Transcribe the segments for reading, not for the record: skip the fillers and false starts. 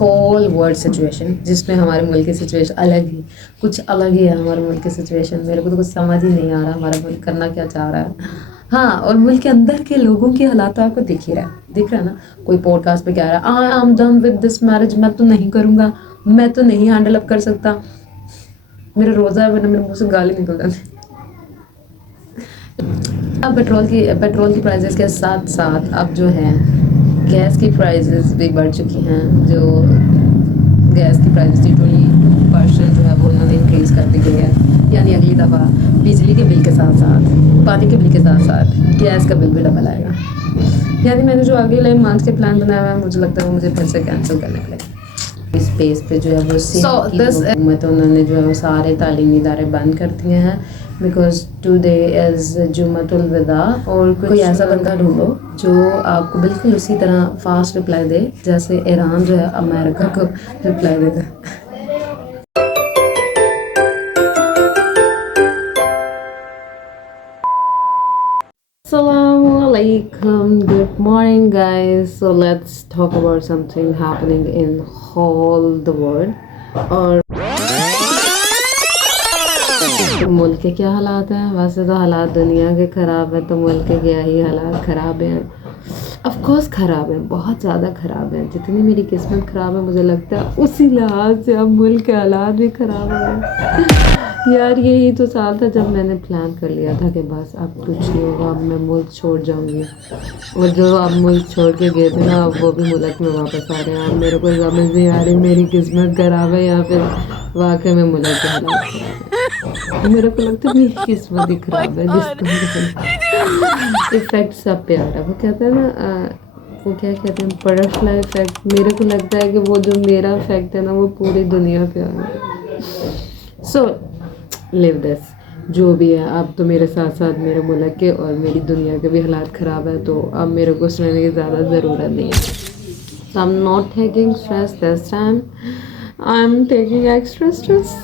Whole world situation, जिसमें हमारे मुल्क की सिचुएशन अलग ही, कुछ अलग ही है हमारे मुल्क की सिचुएशन। मेरे को तो कुछ समझ ही नहीं आ रहा हमारा मुल्क करना क्या चाह रहा है। हाँ, और मुल्क के अंदर के लोगों की हालात तो आपको दिख ही रहा है, दिख रहा है ना। कोई पॉडकास्ट पे कह रहा है I am done with this marriage, मैं तो नहीं करूँगा, मैं तो नहीं हैंडल अप कर सकता। मेरा रोज़ा है, वरना मेरे मुँह से गाली निकल जाती। अब पेट्रोल की प्राइसेस के साथ साथ अब जो है गैस की प्राइसेस भी बढ़ चुकी हैं। जो गैस की प्राइसेस थी 22% जो है वो उन्होंने इंक्रीज़ कर दी गई है। यानी अगली दफ़ा बिजली के बिल के साथ साथ, पानी के बिल के साथ साथ गैस का बिल भी डबल आएगा। यानी मैंने जो अगले मंथ के प्लान बनाया हुआ है, मुझे लगता है वो मुझे फिर से कैंसिल करने पड़ेगा। इस पेस पे जो है वो हुकूमत उन्होंने जो है वो सारे तालीमी इदारे बंद कर दिए हैं, बिकॉज टुडे इज़ जुम्मतुल विदा। और कोई ऐसा बंदा ढूंढो जो आपको बिल्कुल उसी तरह फास्ट रिप्लाई दे जैसे ईरान जो है अमेरिका को रिप्लाई देता है। Assalamu alaikum, good morning guys. So let's talk about something happening in whole the world. और तो मुल्क के क्या हालात हैं। वैसे तो हालात दुनिया के ख़राब है, तो मुल्क के क्या ही हालात ख़राब हैं। ऑफ कोर्स ख़राब हैं, बहुत ज़्यादा ख़राब हैं। जितनी मेरी किस्मत ख़राब है, मुझे लगता है उसी लिहाज से अब मुल्क के हालात भी ख़राब हैं। यार यही तो साल था जब मैंने प्लान कर लिया था कि बस अब कुछ नहीं होगा, अब मैं मुल्क छोड़ जाऊंगी। और जो अब मुल्क छोड़ के गए थे ना, अब वो भी मुल्क में वापस आ रहे हैं। अब मेरे को समझ नहीं आ रही मेरी किस्मत खराब है या फिर वाकई में मुल्क के हालात खराब है। मेरे को लगता है मेरी किस्मत ही खराब है, जिसका इफेक्ट सब पे आ रहा है। वो कहते हैं ना, वो क्या कहते हैं, बटरफ्लाई इफेक्ट। मेरे को लगता है कि वो जो मेरा इफेक्ट है ना, वो पूरी दुनिया पे आ रहा है। सो लिव दिस, जो भी है। अब तो मेरे साथ साथ मेरे मुल्क के और मेरी दुनिया के भी हालात ख़राब है, तो अब मेरे को सुनने की ज़्यादा ज़रूरत नहीं है। So I am not taking stress this time, I am taking extra stress.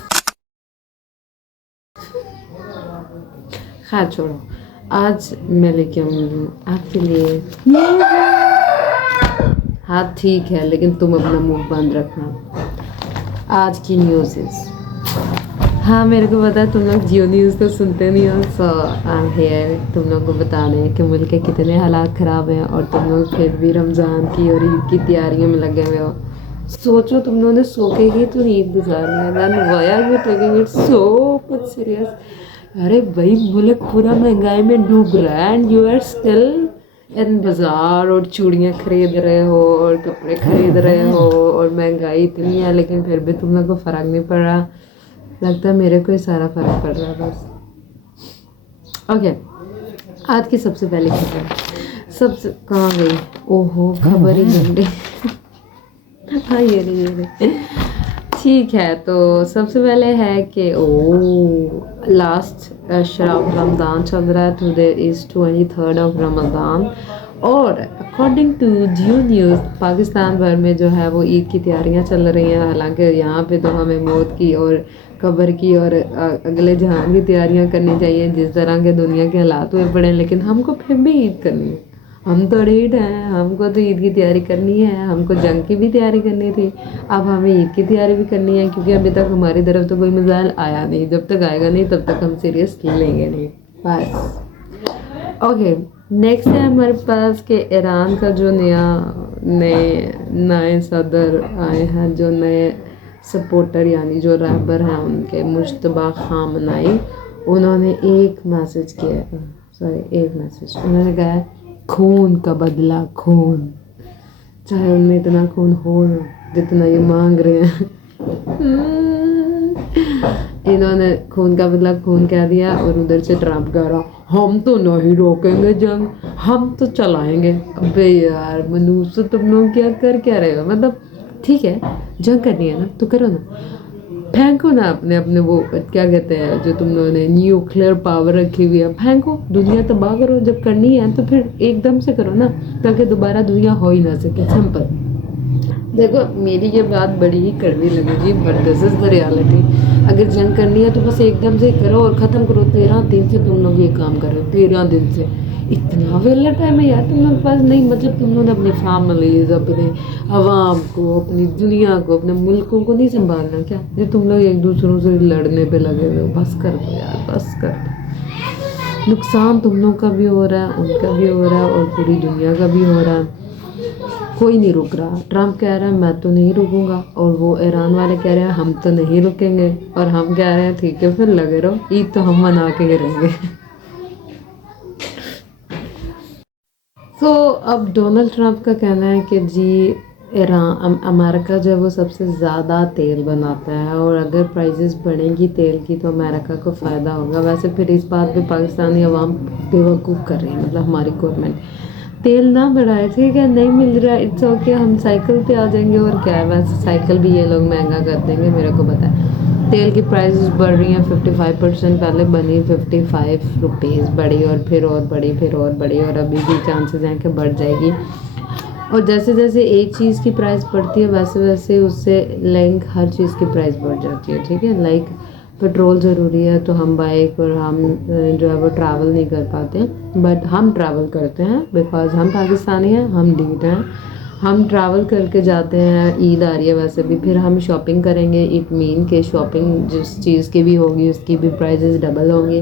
खैर छोड़ो, आज मैं लेके आऊँगी आपके लिए। हाँ ठीक है, लेकिन तुम अपना मुंह बंद रखना। आज की न्यूज़, हाँ मेरे को पता है तुम लोग जियो न्यूज़ तो सुनते नहीं हो। सो आई एम हियर तुम लोग को बताने कि मुल्क के कितने हालात ख़राब हैं, और तुम लोग फिर भी रमज़ान की और ईद की तैयारियों में लगे हुए हो। सोचो तुम लोगों ने सो के ही तो ईद गुजारनी है। Then why are you taking it so much serious. अरे भाई मुल्क पूरा महंगाई में डूब रहा है, and you are still in बाज़ार और चूड़ियाँ खरीद रहे हो और कपड़े खरीद रहे हो, और महंगाई इतनी है लेकिन फिर भी तुम लोग को फ़र्क नहीं पड़ रहा। लगता है मेरे को ही सारा फ़र्क पड़ रहा है बस। ओके, आज की सबसे पहली खबर, सबसे कहाँ गई, ओहो खबर ही बन गई। हाँ ये रही। ठीक है, तो सबसे पहले है कि लास्ट शराब रमज़ान चल रहा है। Today is 23rd of Ramzan, और अकॉर्डिंग टू जियो न्यूज़ पाकिस्तान भर में जो है वो ईद की तैयारियां चल रही हैं। हालांकि यहाँ पे तो हमें मौत की और कब्र की और अगले जहान की तैयारियां करनी चाहिए, जिस तरह के दुनिया के हालात हुए पड़े, लेकिन हमको फिर भी ईद करनी है। हम तो ढीठ हैं, हमको तो ईद की तैयारी करनी है। हमको जंग की भी तैयारी करनी थी, अब हमें ईद की तैयारी भी करनी है, क्योंकि अभी तक हमारी तरफ तो कोई मिसाइल आया नहीं। जब तक आएगा नहीं तब तक हम सीरियस लेंगे नहीं बस। ओके, नेक्स्ट है हमारे पास कि ईरान का जो नए सदर आए हैं, जो नए सपोर्टर यानी जो रहबर हैं उनके, मुश्तबा खामनाई, उन्होंने एक मैसेज उन्होंने कहा खून का बदला खून, चाहे उनमें इतना खून हो ना जितना ये मांग रहे हैं। इन्होंने खून का बदला खून कह दिया, और उधर से ट्रम्प कह रहा हम तो नहीं रोकेंगे जंग, हम तो चलाएंगे। अबे यार मनुष्य, तुम लोग क्या रहे हो। मतलब ठीक है, जंग करनी है ना तो करो ना, फेंको ना अपने वो क्या कहते हैं जो तुम लोगों ने न्यूक्लियर पावर रखी हुई है, फेंको, दुनिया तबाह करो। जब करनी है तो फिर एकदम से करो ना, ताकि दोबारा दुनिया हो ही ना सके। सिंपल। देखो मेरी ये बात बड़ी ही कड़वी लगेगी, but this is the reality. अगर जंग करनी है तो बस एकदम से करो और ख़त्म करो। 13 दिन से तुम लोग ये काम कर रहे हो, 13 दिन से इतना वेला टाइम है यार तुम लोग के पास नहीं, मतलब तुम लोगों ने अपनी फैमिलीज, अपने अवाम को, अपनी दुनिया को, अपने मुल्कों को नहीं संभालना क्या? ये तुम लोग एक दूसरों से लड़ने पे लगे हुए हो, बस कर दो यार, बस कर दो। नुकसान तुम लोग का भी हो रहा है, उनका भी हो रहा है, और पूरी दुनिया का भी हो रहा है। कोई नहीं रुक रहा। ट्रम्प कह रहा है मैं तो नहीं रुकूंगा, और वो ईरान वाले कह रहे हैं हम तो नहीं रुकेंगे, और हम कह रहे हैं ठीक है फिर लगे रहो, ईद तो हम मना के ही रहेंगे। तो अब डोनाल्ड ट्रंप का कहना है कि जी अमेरिका जो है वो सबसे ज़्यादा तेल बनाता है, और अगर प्राइसेस बढ़ेंगी तेल की तो अमेरिका को फ़ायदा होगा। वैसे फिर इस बात पे पाकिस्तानी अवाम बेवकूफ़ कर रही है, मतलब हमारी गवर्नमेंट तेल ना बढ़ाए, ठीक है, नहीं मिल रहा है, इट्स ओके, हम साइकिल पे आ जाएंगे, और क्या है, वैसे साइकिल भी ये लोग महंगा कर देंगे, मेरे को पता है। तेल की प्राइसेस बढ़ रही हैं 55%, पहले बनी 55 रुपीज़, बढ़ी और बढ़ी, फिर और बढ़ी, और अभी भी चांसेस हैं कि बढ़ जाएगी। और जैसे जैसे एक चीज़ की प्राइस बढ़ती है वैसे वैसे उससे लिंक हर चीज़ की प्राइस बढ़ जाती है, ठीक है। लाइक पेट्रोल ज़रूरी है तो हम बाइक और हम जो है वो ट्रैवल नहीं कर पाते, बट हम ट्रैवल करते हैं बिकॉज हम पाकिस्तानी हैं, हम ढीठ हैं, हम ट्रैवल करके जाते हैं। ईद आ रही है वैसे भी, फिर हम शॉपिंग करेंगे, इट मीन के शॉपिंग जिस चीज़ की भी होगी उसकी भी प्राइसेस डबल होंगे,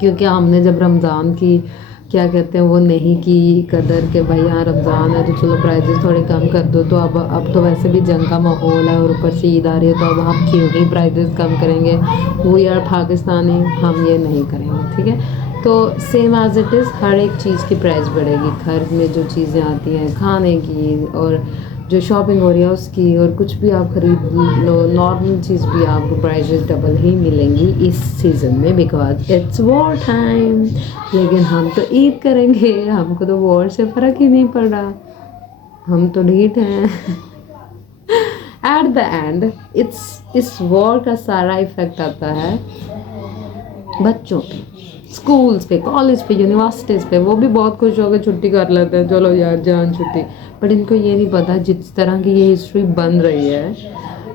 क्योंकि हमने जब रमज़ान की क्या कहते हैं वो नहीं की कदर के भाई हाँ रमज़ान है तो चलो प्राइसेस थोड़े कम कर दो, तो अब तो वैसे भी जंग का माहौल है और ऊपर से ईद आ रही है, तो अब हम क्यों ही प्राइसेस कम करेंगे, वो यार पाकिस्तानी हम ये नहीं करेंगे, ठीक है। तो सेम एज इट इज़ हर एक चीज़ की प्राइस बढ़ेगी, घर में जो चीज़ें आती हैं खाने की और जो शॉपिंग हो रही है उसकी, और कुछ भी आप खरीद लो नॉर्मल चीज़ भी आपको प्राइसेस डबल ही मिलेंगी इस सीज़न में, बिकॉज इट्स वॉर टाइम। लेकिन हम तो ईद करेंगे, हमको तो वॉर से फ़र्क ही नहीं पड़ रहा, हम तो ढीठ हैं। एट द एंड इस वॉर का सारा इफेक्ट आता है बच्चों पे, स्कूल्स पे, कॉलेज पे, यूनिवर्सिटीज़ पे। वो भी बहुत खुश होकर छुट्टी कर लेते हैं, चलो यार जान छुट्टी, बट इनको ये नहीं पता जिस तरह की ये हिस्ट्री बन रही है,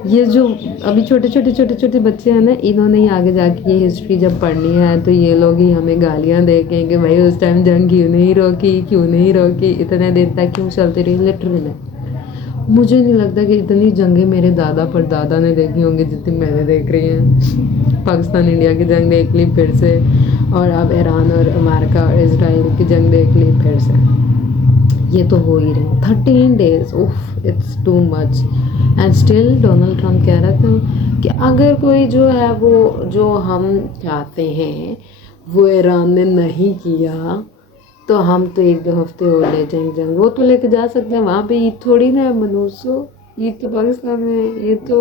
ये जो अभी छोटे छोटे बच्चे हैं ना, इन्होंने ही आगे जाके ये हिस्ट्री जब पढ़नी है तो ये लोग ही हमें गालियाँ देंगे कि भाई उस टाइम जंग क्यों नहीं रोकी, इतने दिन तक क्यों चलती रही। लिटरली मुझे नहीं लगता कि इतनी जंगें मेरे दादा परदादा ने देखी होंगी जितनी मैंने देख रही हैं। पाकिस्तान इंडिया की जंग देख ली फिर से, और अब ईरान और अमेरिका और इसराइल की जंग देख ली फिर से, ये तो हो ही रहे 13 डेज, उफ it's too much. And still Donald Trump कह रहा था कि अगर कोई जो है वो जो हम चाहते हैं वो ईरान ने नहीं किया तो हम तो 1-2 हफ्ते और ले जाएंगे जंग, वो तो लेके जा सकते हैं, वहाँ पे ईद थोड़ी ना है मनुष्य, ईद तो पाकिस्तान में, ये तो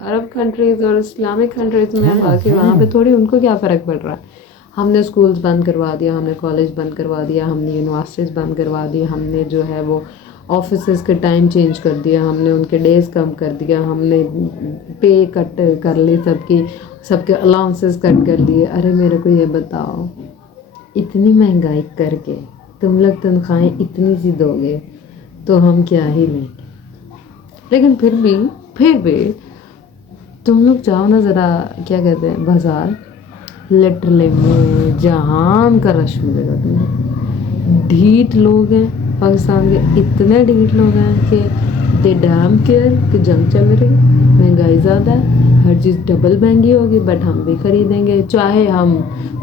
अरब कंट्रीज़ और इस्लामिक कंट्रीज़ में है, बाकी वहाँ पे थोड़ी, उनको क्या फ़र्क पड़ रहा है। हमने स्कूल्स बंद करवा दिया, हमने कॉलेज बंद करवा दिया, हमने यूनिवर्सिटीज़ बंद करवा दी, हमने जो है वो ऑफिस के टाइम चेंज कर दिया, हमने उनके डेज कम कर दिया, हमने पे कट कर ली सबकी, सबके अलाउंसेस कट कर दिए। अरे मेरे को ये बताओ, इतनी महंगाई करके तुम लोग तनख्वाहें इतनी सी दोगे तो हम क्या ही लेंगे। लेकिन फिर भी तुम लोग जाओ ना ज़रा, क्या कहते हैं, बाज़ार, लिटरली में जहान का रश मिलेगा तुम्हें। ढीठ लोग हैं पाकिस्तान के, इतने ढीठ लोग हैं कि दे डैम केयर कि जंग चल रही, महंगाई ज़्यादा है, हर चीज़ डबल महंगी होगी, बट हम भी खरीदेंगे, चाहे हम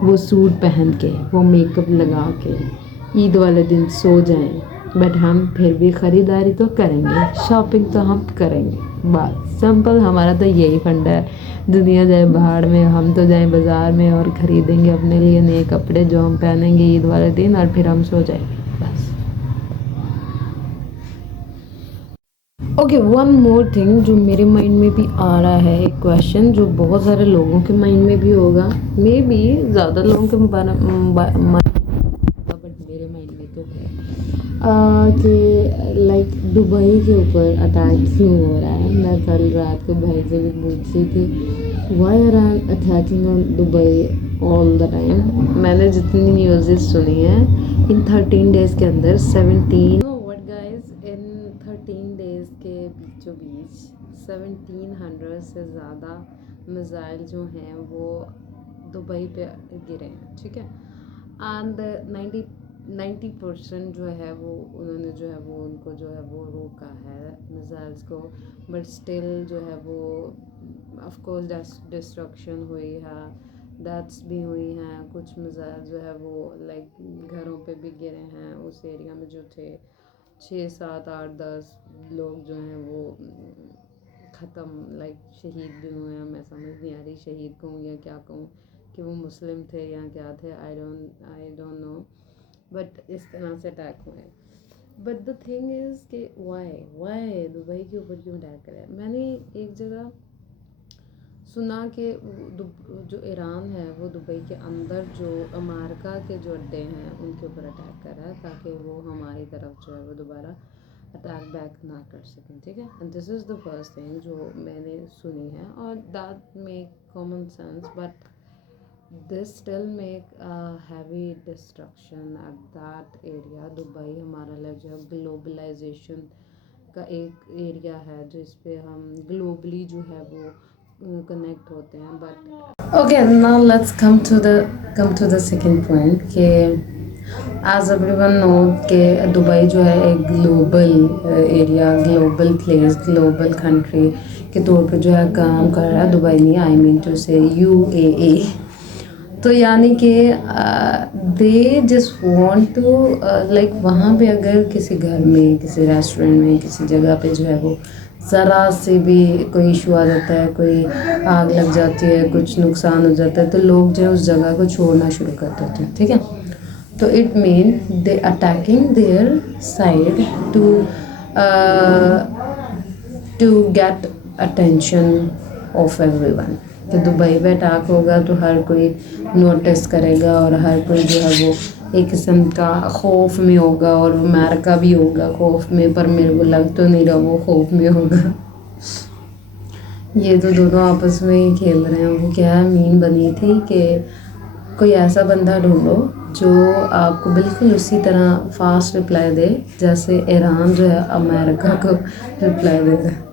वो सूट पहन के, वो मेकअप लगा के ईद वाले दिन सो जाएं, बट हम फिर भी ख़रीदारी तो करेंगे, शॉपिंग तो हम करेंगे। बस सिंपल, हमारा तो यही फंडा है। दुनिया जाए बाहर में, हम तो जाएं बाज़ार में और ख़रीदेंगे अपने लिए नए कपड़े जो हम पहनेंगे ईद वाले दिन, और फिर हम सो जाएंगे बस। ओके, वन मोर थिंग जो मेरे माइंड में भी आ रहा है, एक क्वेश्चन जो बहुत सारे लोगों के माइंड में भी होगा, मे बी ज़्यादा लोगों के बट मेरे माइंड में तो है कि लाइक दुबई के ऊपर अटैक क्यों हो रहा है। मैं कल रात को भाई से भी पूछ रही थी why are attacking on Dubai all the time. मैंने जितनी न्यूज़ेस सुनी है इन 13 डेज़ के अंदर 17 व्हाट गाइस, इन 13 डेज़ के बीचों बीच 1700 से ज़्यादा मिसाइल जो हैं वो दुबई पे गिरे हैं, ठीक है। एंड 90% जो है वो उन्होंने जो है वो उनको जो है वो रोका है मिसाइल्स को, बट स्टिल जो है वो ऑफ कोर्स डिस्ट्रक्शन हुई है, डेथ्स भी हुई हैं। कुछ मिसाइल जो है वो लाइक घरों पे भी गिरे हैं उस एरिया में जो थे। 6 7 8 10 लोग जो हैं वो ख़त्म लाइक शहीद भी हुए हैं। मैं समझ नहीं आ रही शहीद कहूँ या क्या कहूँ, कि वो मुस्लिम थे या क्या थे, आई डोंट नो, बट इस तरह से अटैक हुए। बट द थिंग इज़ कि वाई दुबई के ऊपर क्यों अटैक करा है। मैंने एक जगह सुना कि जो ईरान है वो दुबई के अंदर जो अमेरिका के जो अड्डे हैं उनके ऊपर अटैक कर रहा है, ताकि वो हमारी तरफ जो है वो दोबारा अटैक बैक ना कर सकें, ठीक है। And this is the first thing जो मैंने सुनी है, और that make common sense, but this still make heavy destruction at that area. Dubai हमारा लाइक जो है ग्लोबलाइजेशन का एक एरिया है जिस पे हम ग्लोबली जो है वो कनेक्ट होते हैं। But okay, now let's come to the second point कि एज एवरीवन नो कि दुबई जो है एक global area, global place, global country के तौर पे जो है काम कर रहा है। दुबई नहीं, I mean to say UAE। तो यानी कि they just want to like वहाँ पे अगर किसी घर में, किसी रेस्टोरेंट में, किसी जगह पे जो है वो ज़रा से भी कोई इशू आ जाता है, कोई आग लग जाती है, कुछ नुकसान हो जाता है, तो लोग जो है उस जगह को छोड़ना शुरू कर देते हैं, ठीक है। तो it mean they attacking their side to get attention of everyone. तो दुबई पे अटैक होगा तो हर कोई नोटिस करेगा और हर कोई जो है वो एक किस्म का खौफ में होगा, और अमेरिका भी होगा खौफ में, पर मेरे को लग तो नहीं रहा वो खौफ में होगा। ये तो दोनों आपस में ही खेल रहे हैं। वो क्या मीम बनी थी कि कोई ऐसा बंदा ढूंढो जो आपको बिल्कुल उसी तरह फास्ट रिप्लाई दे जैसे ईरान जो है अमेरिका को रिप्लाई दे रहा है।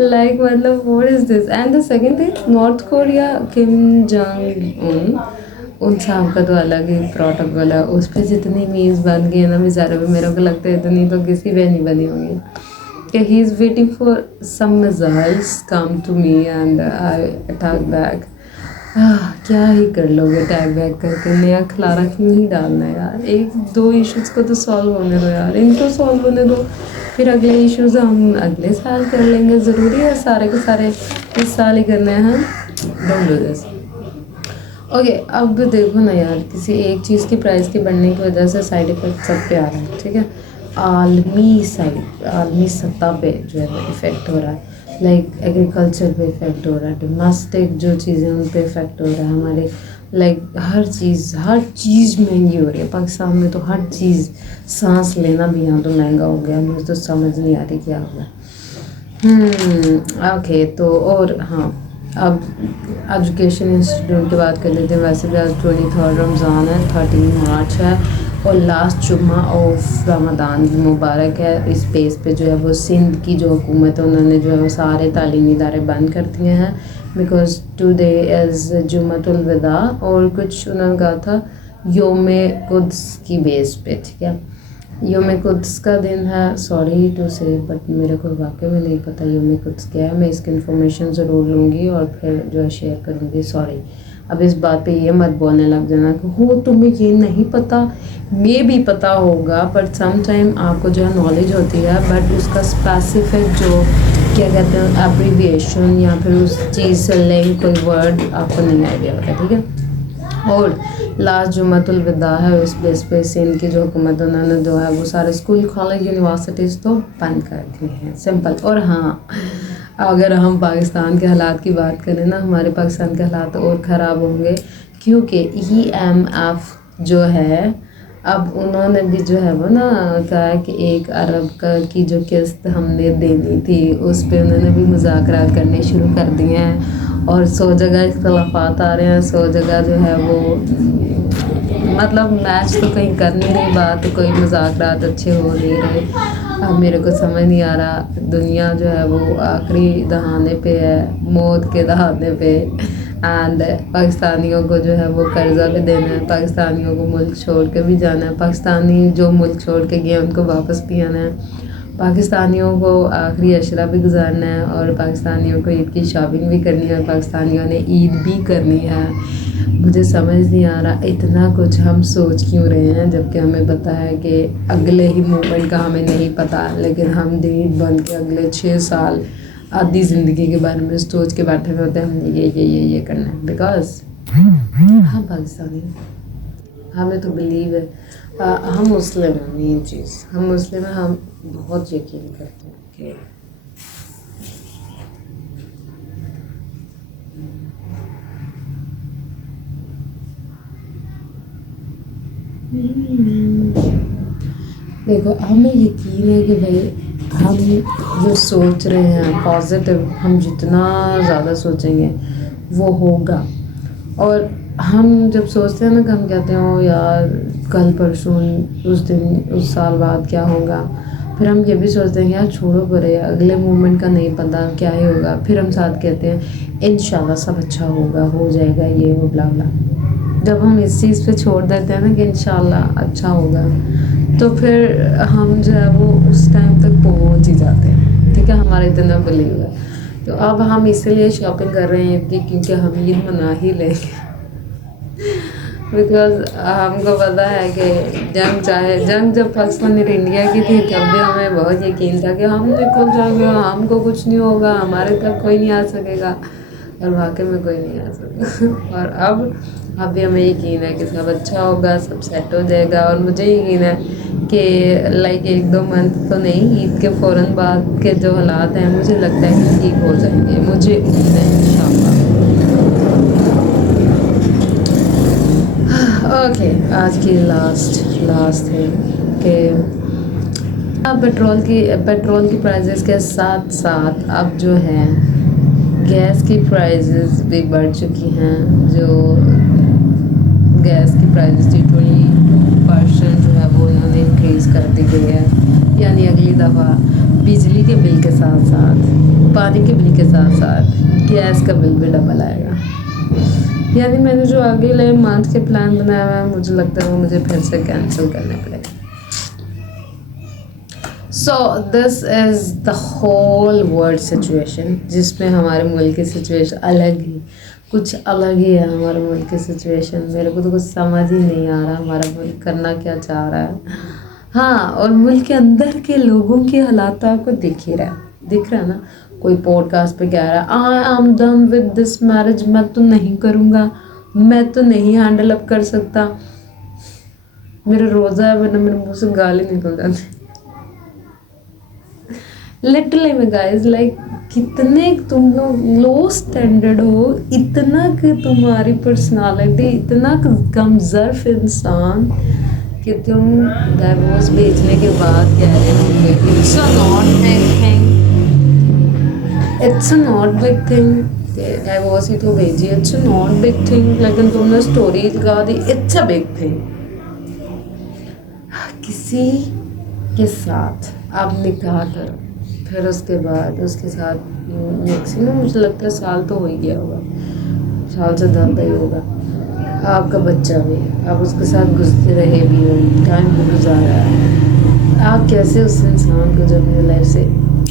लाइक मतलब what is this. And the second thing, north Korea, Kim Jong Un साहब का तो अलग ही प्रोटोकॉल है। उस पर जितनी मीम्स बन गई है ना बेचारे पे, मेरे को लगता है इतनी तो किसी पे नहीं बनी होंगी। कि he is waiting for some missiles come to me and I attack back. क्या ही कर लोगे अटैक बैक करके, नया खलारा क्यों नहीं डालना यार। एक दो इश्यूज़ को तो सॉल्व होने दो यार, इनको सॉल्व होने दो, फिर अगले इश्यूज़ हम अगले साल कर लेंगे। ज़रूरी है सारे के सारे इस साल ही करने हैं? Don't do this. ओके, अब देखो ना यार, किसी एक चीज़ की प्राइस के बढ़ने की वजह से साइड इफ़ेक्ट सब पे आ रहा है, ठीक है। आलमी सतह पे जो है वो इफ़ेक्ट हो रहा है। लाइक एग्रीकल्चर पे इफ़ेक्ट हो रहा है, डोमेस्टिक जो चीज़ें उन पे इफ़ेक्ट हो रहा है। हमारे लाइक हर चीज़ महंगी हो रही है पाकिस्तान में। तो हर चीज़, सांस लेना भी यहाँ तो महंगा हो गया। मुझे तो समझ नहीं आ रही क्या होगा। ओके, तो और हाँ, अब एजुकेशन इंस्टीट्यूट की बात कर लेते हैं। वैसे भी आज 23 रमज़ान है, 13 मार्च है, और लास्ट जुम्मा ऑफ रमज़ान मुबारक है। इस बेस पे जो है वो सिंध की जो हुकूमत है उन्होंने जो है वो सारे तालीमी इदारे बंद कर दिए हैं, बिकॉज टुडे इज़ जुम्मतुल विदा, और कुछ उन्होंने कहा था योम कुद्स की बेस पे, ठीक है। योम कुद्स का दिन है, सॉरी टू से, बट मेरे को वाकई में नहीं पता योम कुद्स क्या है। मैं इसकी इन्फॉर्मेशन ज़रूर लूँगी और फिर जो है शेयर करूँगी। सॉरी, अब इस बात पे ये मत बोलने लग जाना कि हो तुम्हें ये नहीं पता, मे भी पता होगा, बट सम टाइम आपको जो है नॉलेज होती है, बट उसका स्पेसिफिक जो क्या कहते हैं एब्रीविएशन या फिर उस चीज़ से लिंक कोई वर्ड आपको नहीं आइडिया होता, ठीक है। और लास्ट जुम्मतुल विदा है, उस बेस पे सिंध की जो हुकूमत उन्होंने जो है वो सारे स्कूल, कॉलेज, यूनिवर्सिटीज़ तो बंद कर दिए हैं, सिंपल। और हाँ, अगर हम पाकिस्तान के हालात की बात करें ना, हमारे पाकिस्तान के हालात और ख़राब होंगे, क्योंकि EMF जो है अब उन्होंने भी जो है वो ना कहा कि 1 अरब की जो किस्त हमने देनी थी उस पे उन्होंने भी मुज़ाकरात करने शुरू कर दिए हैं, और 100 जगह इख्तलाफात आ रहे हैं, 100 जगह जो है वो मतलब मैच तो कहीं कर नहीं रही बात, कोई मुज़ाकरात अच्छे हो नहीं रहे। अब मेरे को समझ नहीं आ रहा, दुनिया जो है वो आखिरी दहाने पे है, मौत के दहाने पे। एंड पाकिस्तानियों को जो है वो कर्जा भी देना है, पाकिस्तानियों को मुल्क छोड़ के भी जाना है, पाकिस्तानी जो मुल्क छोड़ के गए उनको वापस भी आना है, पाकिस्तानियों को आखिरी अशरा भी गुजारना है, और पाकिस्तानियों को ईद की शॉपिंग भी करनी है, और पाकिस्तानियों ने ईद भी करनी है। मुझे समझ नहीं आ रहा इतना कुछ हम सोच क्यों रहे हैं, जबकि हमें पता है कि अगले ही मोमेंट का हमें नहीं पता, लेकिन हम दिन बन के अगले 6 साल आधी ज़िंदगी के बारे में सोच के बैठे हुए होते हैं हमने ये करना है, बिकॉज हम पाकिस्तानी हैं, हमें तो बिलीव है। हम मुस्लिम हैं, मेन चीज़ हम मुस्लिम हैं, हम बहुत यकीन करते हैं कि देखो हमें यकीन है कि भाई हम जो सोच रहे हैं पॉजिटिव, हम जितना ज़्यादा सोचेंगे वो होगा। और हम जब सोचते हैं ना कि हम कहते हैं ओ यार कल परसों उस दिन उस साल बाद क्या होगा, फिर हम ये भी सोचते हैं यार छोड़ो परे अगले मोमेंट का नहीं पता क्या ही होगा, फिर हम साथ कहते हैं इंशाल्लाह सब अच्छा होगा, हो जाएगा ये वो ब्ला ब्ला। जब हम इस चीज़ पे छोड़ देते हैं ना कि इंशाल्लाह अच्छा होगा, तो फिर हम जो है वो उस टाइम तक पहुंच ही जाते हैं, ठीक है, हमारा इतना बिलीव है। तो अब हम इसीलिए शॉपिंग कर रहे हैं कि क्योंकि हम ईद मना ही लेंगे बिकॉज हमको पता है कि जंग जब पाकिस्तान और इंडिया की थी तब भी हमें बहुत यकीन था कि हम निकल जाएंगे, हमको कुछ नहीं होगा, हमारे तक कोई नहीं आ सकेगा, और वाकई में कोई नहीं आ सकेगा और अब भी हमें यकीन है कि सब अच्छा होगा, सब सेट हो जाएगा। और मुझे यकीन है कि लाइक 1-2 मंथ तो नहीं, ईद के फ़ौरन बाद के जो हालात हैं मुझे लगता है कि ठीक हो जाएंगे, मुझे उम्मीद है इंशाल्लाह। ओके आज की लास्ट है कि पेट्रोल की प्राइसेस के साथ साथ अब जो है गैस की प्राइसेस भी बढ़ चुकी हैं। जो गैस की प्राइसेस थी 20% जो है वो इन्होंने इंक्रीज़ कर दी गई है, यानी अगली दफ़ा बिजली के बिल के साथ साथ पानी के बिल के साथ साथ गैस का बिल भी डबल आएगा। यानी मैंने जो अगले मंथ के प्लान बनाया हुआ है मुझे लगता है वो मुझे फिर से कैंसिल करने पड़ेगा। So this is the whole world situation, जिसमें हमारे मुल्क की सिचुएशन कुछ अलग ही है। हमारे मुल्क की सिचुएशन मेरे को तो कुछ समझ ही नहीं आ रहा हमारा मुल्क करना क्या चाह रहा है। हाँ, और मुल्क के अंदर के लोगों के हालात तो आपको दिख रहा है ना। कोई पॉडकास्ट पे कह रहा है I am done with this marriage, मैं तो नहीं करूँगा, मैं तो नहीं हैंडल अप कर सकता, मेरा रोज़ा है वरना मेरे मुँह से गाली निकल जाती। लिटरली में गाइस लाइक कितने तुम लोग लो स्टैंडर्ड हो, इतना कि तुम्हारी पर्सनालिटी इतना कम ज़र्फ इंसान कि तुम डाइवोर्स भेजने के बाद कह रहे हो it's a not big thing, it's a not big thing, divorce ही तो भेजी, it's a not big thing, लेकिन तुमने स्टोरी लगा दी इट्स अ बिग थिंग। किसी के साथ आप निकाह करो, फिर उसके बाद उसके साथ मैक्सिमम मुझे लगता है साल तो हो ही गया होगा, साल से ज़्यादा ही होगा, आपका बच्चा भी, आप उसके साथ गुजरे रहे भी हो, टाइम भी गुजारा है, आप कैसे उस इंसान को जो अपनी लाइफ से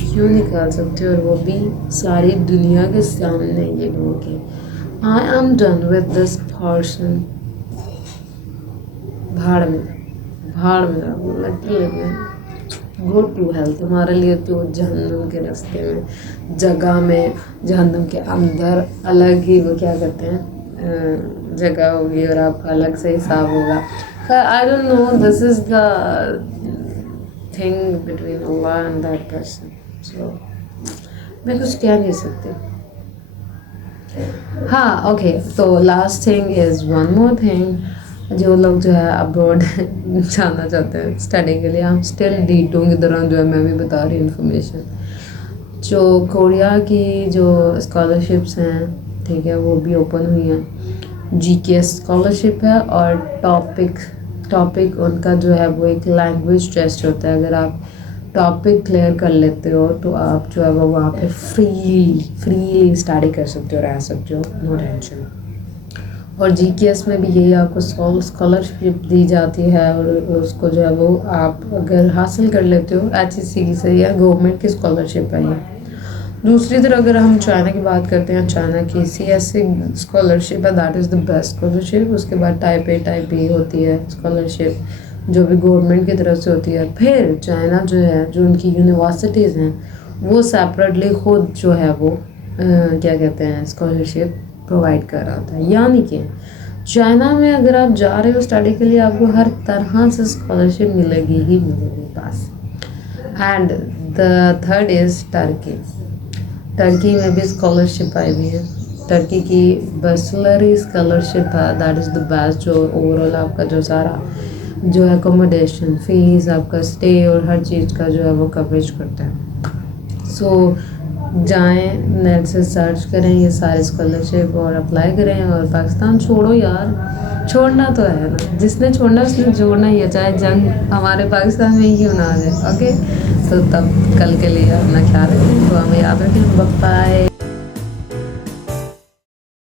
क्यों निकाल सकते हो, और वो भी सारी दुनिया के सामने ये बोल के I am done with this person. भाड़ में गो टू हेल्थ, तुम्हारे लिए तो जहन्नुम के रास्ते में, जगह में, जहन्नुम के अंदर अलग ही वो क्या कहते हैं जगह होगी और आपका अलग से हिसाब होगा। I don't know, this is the thing between Allah and that person, so मैं कुछ कह नहीं सकती। हाँ ओके, तो last thing is one more thing, जो लोग जो है अब्रॉड जाना चाहते हैं स्टडी के लिए, हम स्टिल D2 की तरह जो है मैं भी बता रही हूँ इन्फॉर्मेशन, जो कोरिया की जो स्कॉलरशिप्स हैं, ठीक है, वो भी ओपन हुई हैं। GK स्कॉलरशिप है और टॉपिक उनका जो है वो एक लैंग्वेज टेस्ट होता है। अगर आप टॉपिक क्लियर कर लेते हो तो आप जो है वो वहाँ पे फ्री स्टडी कर सकते हो, रह सकते हो, नो टेंशन। और जीकेएस में भी यही आपको स्कॉलरशिप दी जाती है और उसको जो है वो आप अगर हासिल कर लेते हो HEC से या गवर्नमेंट की स्कॉलरशिप है ये। दूसरी तरफ अगर हम चाइना की बात करते हैं, चाइना की CSC स्कॉलरशिप है, that is the best scholarship. उसके बाद टाइप A टाइप B होती है स्कॉलरशिप जो भी गवर्नमेंट की तरफ से होती है। फिर चाइना जो है, जो उनकी यूनिवर्सिटीज़ हैं वो सेपरेटली खुद जो है वो क्या कहते हैं स्कॉलरशिप प्रोवाइड कर रहा था। यानी कि चाइना में अगर आप जा रहे हो स्टडी के लिए आपको हर तरह से स्कॉलरशिप मिलेगी ही मिलेगी बस। And the third is Turkey. Turkey में भी स्कॉलरशिप आई हुई है। टर्की की बैचलरी स्कॉलरशिप है, दैट इज़ द बेस्ट, जो ओवरऑल आपका जो सारा जो है अकोमोडेशन फीस, आपका स्टे और हर चीज़ का जो है वो कवरेज करता है। सो जाएं, नेट से सर्च करें ये सारे स्कॉलरशिप और अप्लाई करें और पाकिस्तान छोड़ो यार। छोड़ना तो है ना, जिसने छोड़ना उसने जोड़ना ही है, चाहे जंग हमारे पाकिस्तान में ही क्यों ना आ जाए। ओके, तो तब कल के लिए अपना ख्याल रखें, तो हमें याद रखें। बाय।